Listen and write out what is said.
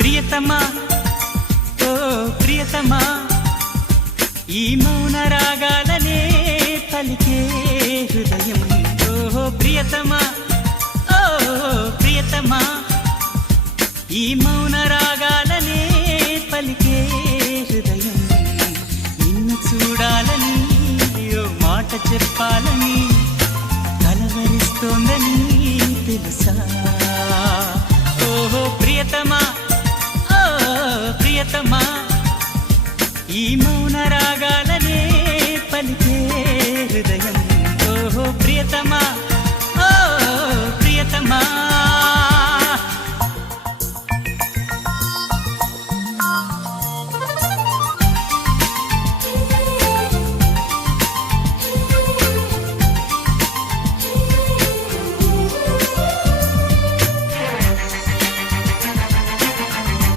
ప్రియతమా ఓ ప్రియతమా ఈ మౌన రాగాలనే పలికే హృదయం ఓ ప్రియతమా ఓ ప్రియతమా ఈ మౌన రాగాలనే పలికే హృదయం నిన్ను చూడాలని ఓ మాట చెప్పాలని కలవరిస్తోందని తెలుసా ఓ ప్రియతమా ఓ ప్రియతమా ఈ